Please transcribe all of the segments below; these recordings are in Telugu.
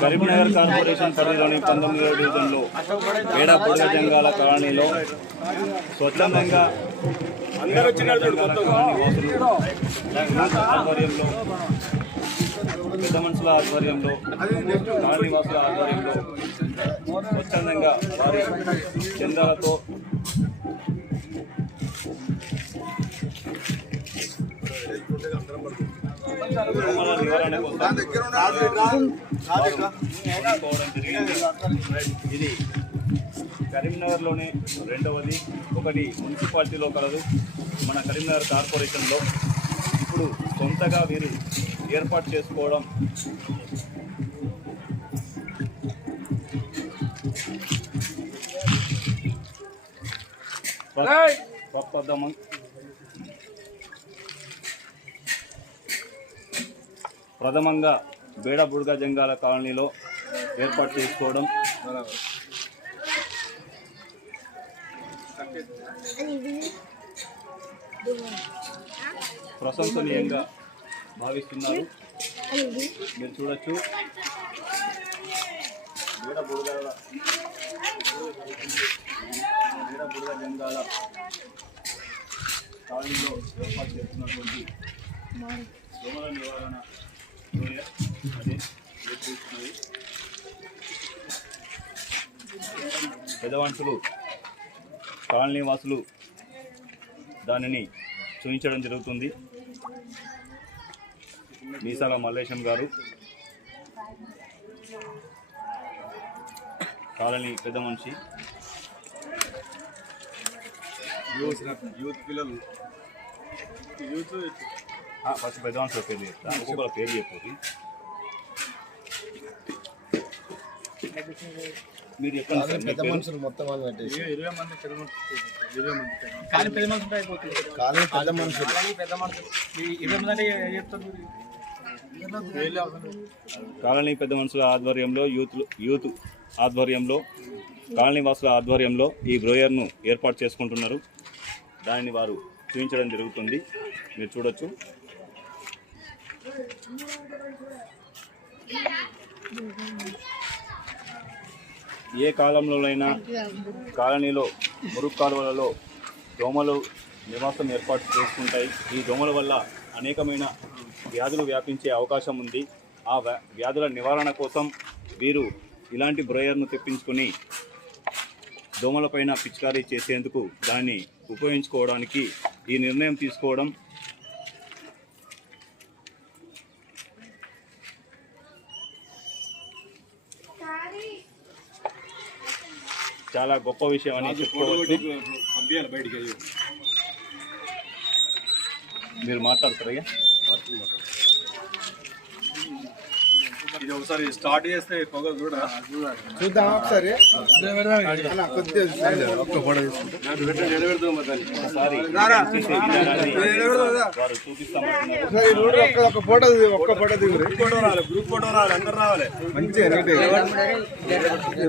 కరీంనగర్ కార్పొరేషన్ పరిధిలోని పంతొమ్మిదవ డివిజన్లో ఏడా పొడగ జంగాల కాలనీలో స్వచ్ఛందంగా అందరూ ఆధ్వర్యంలో పెద్ద మనుషుల ఆధ్వర్యంలో కాలనీవాసుల ఆధ్వర్యంలో స్వచ్ఛందంగా వారి చందాలతో ఇది కరీంనగర్లోనే రెండవది ఒకటి మున్సిపాలిటీలో కలదు. మన కరీంనగర్ కార్పొరేషన్లో ఇప్పుడు సొంతగా వీరు ఏర్పాటు చేసుకోవడం ప్ర- ప్రథమంగా బేడ బుడగ జంగాల కాలనీలో ఏర్పాటు చేసుకోవడం. ప్రశంసనీయంగా భావిస్తున్నారు. మీరు చూడొచ్చు. బేడ బుడగల బేడ బుడగ జంగాల కాలనీలో ఏర్పాటు చేస్తున్నటువంటి దోమల నివారణ పెదవంతులు కాలనీ వాసులు దానిని చూపించడం జరుగుతుంది. మీసాల మల్లేశం గారు కాలనీ పెద్ద మనిషి. యూత్ పిల్లలు. యూత్ ఫస్ట్ పెద్ద మనుషుల పేరు చెప్తా పేరు చెప్పు మీరు చెప్పండి సార్, మీ పెద్ద పేరు? మనుషులు మొత్తం వాళ్ళు పెట్టేసి ఇరవై మంది పెద్ద మనుషులు ఇరవై మంది పెద్ద మనుషులు. కానీ పెద్ద మనుషులు అయిపోతుంది. కాలనీ పెద్ద మనుషులు. అలాగే పెద్ద మనుషులు. ఈ ఇరవై మంది అంటే ఏం చెప్తారు వీళ్ళు అసలు కాలనీ పెద్ద మనుషుల ఆధ్వర్యంలో యూత్ యూత్ ఆధ్వర్యంలో కాలనీ వాసుల ఆధ్వర్యంలో ఈ బ్రోయర్ను ఏర్పాటు చేసుకుంటున్నారు. దానిని వారు చూపించడం జరుగుతుంది. మీరు చూడొచ్చు. ఏ కాలంలోనైనా కాలనీలో మురుగు కాలువలలో దోమలు నివాసం ఏర్పాటు చేసుకుంటాయి. ఈ దోమల వల్ల అనేకమైన వ్యాధులు వ్యాపించే అవకాశం ఉంది. ఆ వ్యా- వ్యాధుల నివారణ కోసం వీరు ఇలాంటి బ్రోయర్ను తెప్పించుకొని దోమలపైన పిచికారీ చేసేందుకు దాన్ని ఉపయోగించుకోవడానికి ఈ నిర్ణయం తీసుకోవడం చాలా గొప్ప విషయం అని చెప్పుకోవచ్చు. పంపించాలి బయటికి వెళ్ళి. మీరు మాట్లాడతారు. ఇది ఒకసారి స్టార్ట్ చేస్తే పొగ చూడ చూద్దాం ఒకసారి. ఒక్క ఫోటో ఒక్క ఫోటో దిగు, ఒక్క ఫోటో దిగు. గ్రూప్ ఫోటో రావాలి గ్రూప్ ఫోటో రావాలి అందరు రావాలి. మంచిగా నీట్గా. ఈ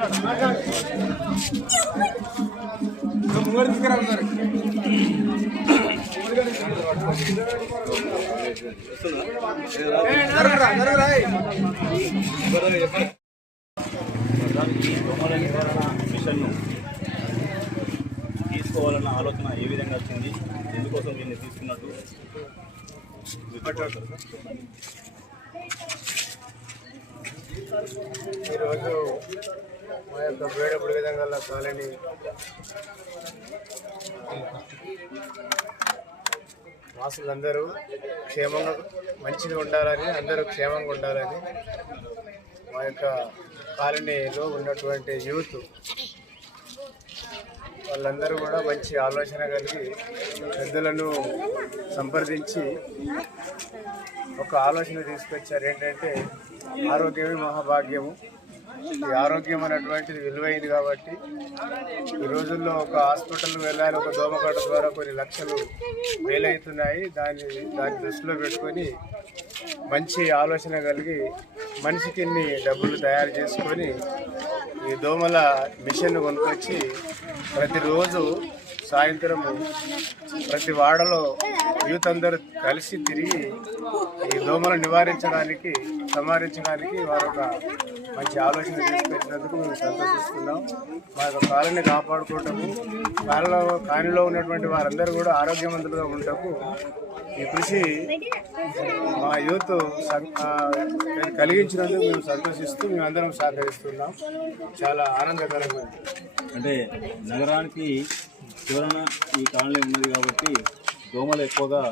ఈ నివారణ మిషన్ను తీసుకోవాలన్న ఆలోచన ఏ విధంగా వచ్చింది? ఎందుకోసం దీన్ని తీసుకున్నట్టు? ఈరోజు మా యొక్క వేడప్పుడు విధంగా కాలనీ వాసులందరూ క్షేమంగా మంచిగా ఉండాలని అందరూ క్షేమంగా ఉండాలని మా యొక్క కాలనీలో ఉన్నటువంటి యూత్ వాళ్ళందరూ కూడా మంచి ఆలోచన కలిగి పెద్దలను సంప్రదించి ఒక ఆలోచన తీసుకొచ్చారు. ఏంటంటే ఆరోగ్యమే మహాభాగ్యము. ఈ ఆరోగ్యం అనేటువంటిది విలువైంది కాబట్టి ఈ రోజుల్లో ఒక హాస్పిటల్ వెళ్ళాలి ఒక దోమకాట ద్వారా కొన్ని లక్షలు వేలవుతున్నాయి దాన్ని దాన్ని దృష్టిలో పెట్టుకొని మంచి ఆలోచన కలిగి మనిషికి ఇన్ని డబ్బులు తయారు చేసుకొని ఈ దోమల మిషన్ కొనుక్కొచ్చి ప్రతిరోజు సాయంత్రం ప్రతి వాడలో యూత్ అందరూ కలిసి తిరిగి ఈ దోమలను నివారించడానికి సంహరించడానికి వారు ఒక మంచి ఆలోచన పెట్టినందుకు మేము సంతోషిస్తున్నాం. మా యొక్క కాలనీ కాపాడుకోవటము కాలంలో కాలనీలో ఉన్నటువంటి వారందరూ కూడా ఆరోగ్యవంతులుగా ఉండటకు ఈ కృషి మా యూత్ కలిగించినందుకు మేము సంతోషిస్తూ మేము అందరం సహకరిస్తున్నాం. చాలా ఆనందకరంగా అంటే నగరానికి చివరన ఈ కాలనీ ఉన్నది కాబట్టి దోమలు ఎక్కువగా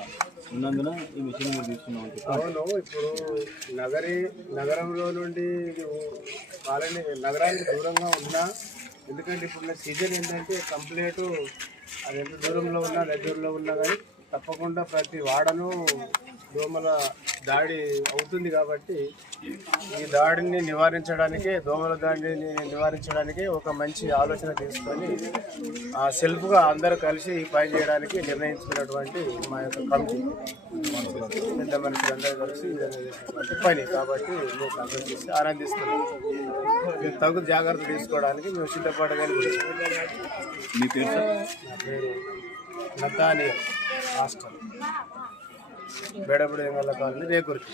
ఉన్నందున ఈ మిషన్ మీరు తీసుకున్నాం అవును ఇప్పుడు నగరి నగరంలో నుండి కాలనీ నగరానికి దూరంగా ఉన్నా ఎందుకంటే ఇప్పుడున్న సీజన్ ఏంటంటే కంప్లీట్ అది ఎంత దూరంలో ఉన్నా దగ్గరలో ఉన్నా కానీ తప్పకుండా ప్రతి వాడను దోమల దాడి అవుతుంది కాబట్టి ఈ దాడిని నివారించడానికే దోమల దాడిని నివారించడానికే ఒక మంచి ఆలోచన తీసుకొని ఆ సెల్ఫ్గా అందరూ కలిసి ఈ పని చేయడానికి నిర్ణయించుకున్నటువంటి మా యొక్క కమిటీ. పెద్ద మనుషులందరూ కలిసి పని. కాబట్టి మేము సంతోషిస్తే ఆనందిస్తున్నాం. మేము తగు జాగ్రత్త తీసుకోవడానికి మేము సిద్ధపడగలిగాం నా పేరు నతానియా హాస్టల్ బేడబడి వల్ల కాలనీ రేకుర్తి.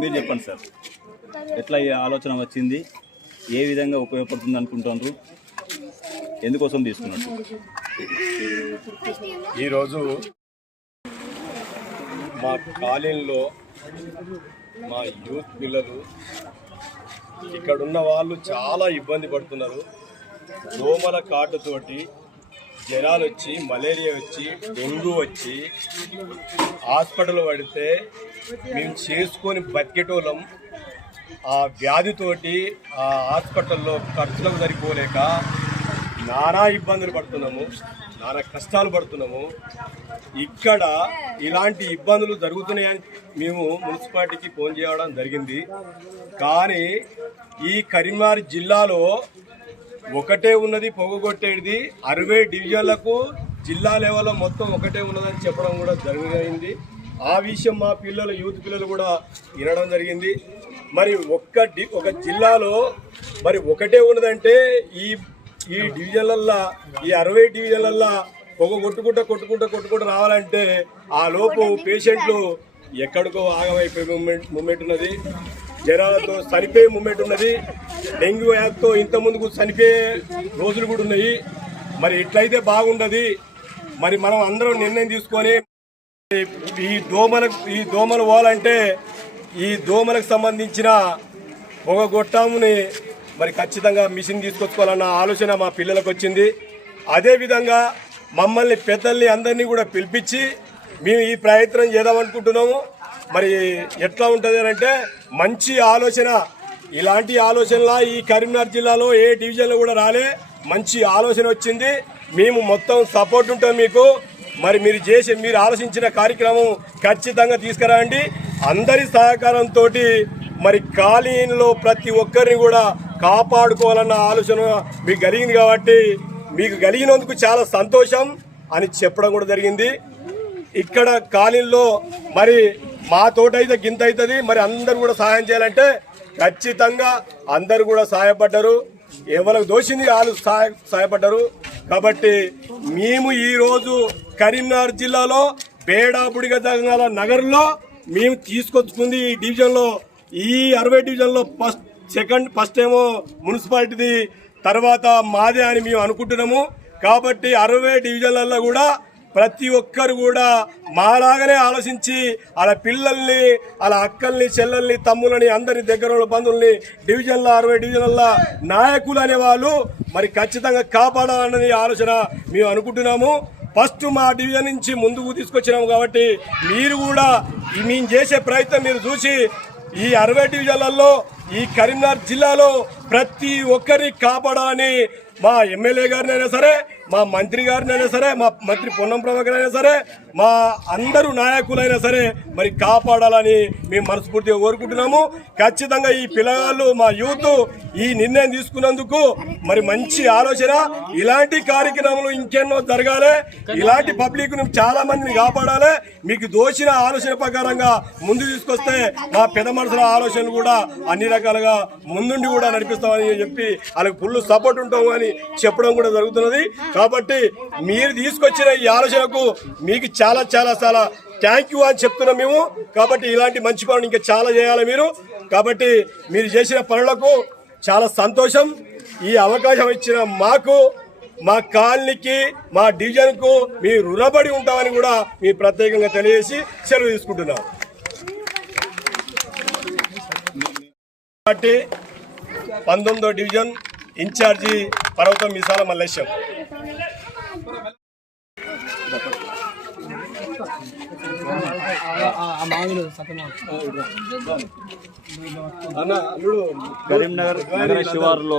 మీరు చెప్పండి సార్. ఎట్లా ఈ ఆలోచన వచ్చింది? ఏ విధంగా ఉపయోగపడుతుంది అనుకుంటున్నారు? ఎందుకోసం తీసుకున్నట్టు ఈరోజు మా కాలనీలో మా యూత్ పిల్లలు ఇక్కడున్న వాళ్ళు చాలా ఇబ్బంది పడుతున్నారు. దోమల కాటుతోటి జ్వరాలు వచ్చి మలేరియా వచ్చి డెంగ్యూ వచ్చి హాస్పిటల్ పడితే మేము చేసుకొని బతికేటోళ్ళం. ఆ వ్యాధితోటి ఆ హాస్పిటల్లో ఖర్చులకు సరిపోలేక నానా ఇబ్బందులు పడుతున్నాము నానా కష్టాలు పడుతున్నాము. ఇక్కడ ఇలాంటి ఇబ్బందులు జరుగుతున్నాయని మేము మున్సిపాలిటీకి ఫోన్ చేయడం జరిగింది. కానీ ఈ కరీంనగర్ జిల్లాలో ఒకటే ఉన్నది పొగగొట్టేది అరవై డివిజన్లకు జిల్లా లెవెల్లో మొత్తం ఒకటే ఉన్నదని చెప్పడం కూడా జరిగింది. ఆ విషయం మా పిల్లలు యూత్ పిల్లలు కూడా వినడం జరిగింది. మరి ఒక్క డి ఒక జిల్లాలో మరి ఒకటే ఉన్నదంటే ఈ ఈ డివిజన్లల్లా ఈ అరవై డివిజన్లల్లా పొగ కొట్టుకుంటా కొట్టుకుంటా కొట్టుకుంటా రావాలంటే ఆ లోపు పేషెంట్లు ఎక్కడికో ఆగమైపోయే మూమెంట్ మూమెంట్ ఉన్నది. జ్వరాలతో చనిపోయే మూమెంట్ ఉన్నది. డెంగ్యూ యాక్తో ఇంత ముందుకు చనిపోయే రోజులు కూడా ఉన్నాయి. మరి ఇట్లయితే బాగుండదు. మరి మనం అందరం నిర్ణయం తీసుకొని ఈ దోమలకు ఈ దోమలు పోవాలంటే ఈ దోమలకు సంబంధించిన పొగ గొట్టాముని మరి ఖచ్చితంగా మిషన్ తీసుకొచ్చుకోవాలన్న ఆలోచన మా పిల్లలకు వచ్చింది. అదేవిధంగా మమ్మల్ని పెద్దల్ని అందరినీ కూడా పిలిపించి మేము ఈ ప్రయత్నం చేద్దామనుకుంటున్నాము మరి ఎట్లా ఉంటుంది అంటే మంచి ఆలోచన ఇలాంటి ఆలోచనలా ఈ కరీంనగర్ జిల్లాలో ఏ డివిజన్లో కూడా రాలే. మంచి ఆలోచన వచ్చింది. మేము మొత్తం సపోర్ట్ ఉంటాం మీకు. మరి మీరు చేసే మీరు ఆలోచించిన కార్యక్రమం ఖచ్చితంగా తీసుకురండి. అందరి సహకారంతో మరి ఖాళీలో ప్రతి ఒక్కరిని కూడా కాపాడుకోవాలన్న ఆలోచన మీకు కలిగింది కాబట్టి మీకు కలిగినందుకు చాలా సంతోషం అని చెప్పడం కూడా జరిగింది. ఇక్కడ ఖాళీల్లో మరి మా తోట అయితే గింత అవుతుంది మరి అందరు కూడా సహాయం చేయాలంటే ఖచ్చితంగా అందరు కూడా సహాయపడ్డారు. ఎవరికి దోషింది వాళ్ళు సహాయ సహాయపడ్డారు. కాబట్టి మేము ఈరోజు కరీంనగర్ జిల్లాలో బేడాపుడిగ నగర్లో మేము తీసుకొచ్చుకుంది ఈ డివిజన్లో. ఈ అరవై డివిజన్లో ఫస్ట్ సెకండ్ ఫస్ట్ ఏమో మున్సిపాలిటీది తర్వాత మాదే అని మేము అనుకుంటున్నాము. కాబట్టి అరవై డివిజన్లలో కూడా ప్రతి ఒక్కరు కూడా మాలాగానే ఆలోచించి వాళ్ళ పిల్లల్ని వాళ్ళ అక్కల్ని చెల్లెల్ని తమ్ములని అందరి దగ్గర బంధువుల్ని డివిజన్ల అరవై డివిజన్ల నాయకులు అనేవాళ్ళు మరి ఖచ్చితంగా కాపాడాలన్నది ఆలోచన మేము అనుకుంటున్నాము. ఫస్ట్ మా డివిజన్ నుంచి ముందుకు తీసుకొచ్చినాము కాబట్టి మీరు కూడా మేము చేసే ప్రయత్నం మీరు చూసి ఈ అరవై డివిజన్లలో ఈ కరీంనగర్ జిల్లాలో ప్రతి ఒక్కరిని కాపాడాలని మా ఎమ్మెల్యే గారినైనా సరే మా మంత్రి గారినైనా సరే మా మంత్రి పొన్నం ప్రభాకర్ అయినా సరే మా అందరూ నాయకులైనా సరే మరి కాపాడాలని మేము మనస్ఫూర్తిగా కోరుకుంటున్నాము. ఖచ్చితంగా ఈ పిల్లగాళ్ళు మా యూత్ ఈ నిర్ణయం తీసుకున్నందుకు మరి మంచి ఆలోచన. ఇలాంటి కార్యక్రమాలు ఇంకెన్నో జరగాలి. ఇలాంటి పబ్లిక్ చాలా మందిని కాపాడాలి. మీకు దోచిన ఆలోచన ప్రకారంగా ముందు తీసుకొస్తే మా పెద్ద మనుషుల ఆలోచనలు కూడా అన్ని రకాలుగా ముందుండి కూడా నడిపిస్తామని చెప్పి వాళ్ళకి ఫుల్ సపోర్ట్ ఉంటాము అని చెప్పడం కూడా జరుగుతున్నది. కాబట్టి మీరు తీసుకొచ్చిన ఈ ఆలోచనకు మీకు చాలా చాలా చాలా థ్యాంక్ యూ అని చెప్తున్నాం మేము. కాబట్టి ఇలాంటి మంచి పనులు ఇంకా చాలా చేయాలి మీరు. కాబట్టి మీరు చేసిన పనులకు చాలా సంతోషం. ఈ అవకాశం ఇచ్చిన మాకు మా కాలనీకి మా డివిజన్కు మీ రుణపడి ఉంటామని కూడా మీ ప్రత్యేకంగా తెలియజేసి సెలవు తీసుకుంటున్నాం. కాబట్టి పంతొమ్మిదో డివిజన్ ఇన్ఛార్జి పర్వతం మిసాల మల్లేశం కరీంనగర్ నగర శివారులో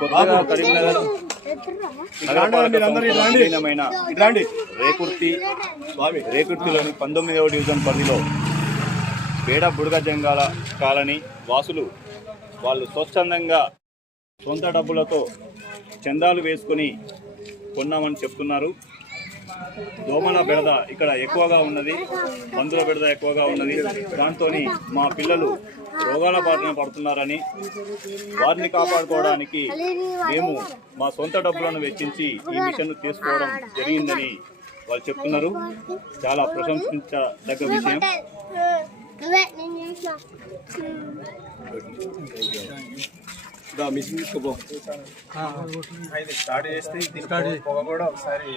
కొత్తగా కరీంనగర్. రేకుర్తి స్వామి రేకుర్తిలోని పంతొమ్మిదవ డివిజన్ పరిధిలో పేడ బుడగ జంగాల కాలనీ వాసులు వాళ్ళు స్వచ్ఛందంగా సొంత డబ్బులతో చందాలు వేసుకొని కొన్నామని చెప్తున్నారు. దోమల బెడద ఇక్కడ ఎక్కువగా ఉన్నది మందుల బెడద ఎక్కువగా ఉన్నది. దాంతో మా పిల్లలు రోగాల బారిన పడుతున్నారని వారిని కాపాడుకోవడానికి మేము మా సొంత డబ్బులను వెచ్చించి ఈ మిషన్ను తీసుకోవడం జరిగిందని వాళ్ళు చెప్తున్నారు. చాలా ప్రశంసించదగ్గ విషయం. మిషన్ తీసుకోపో ఇది స్టార్ట్ చేస్తే పొగ కూడా ఒకసారి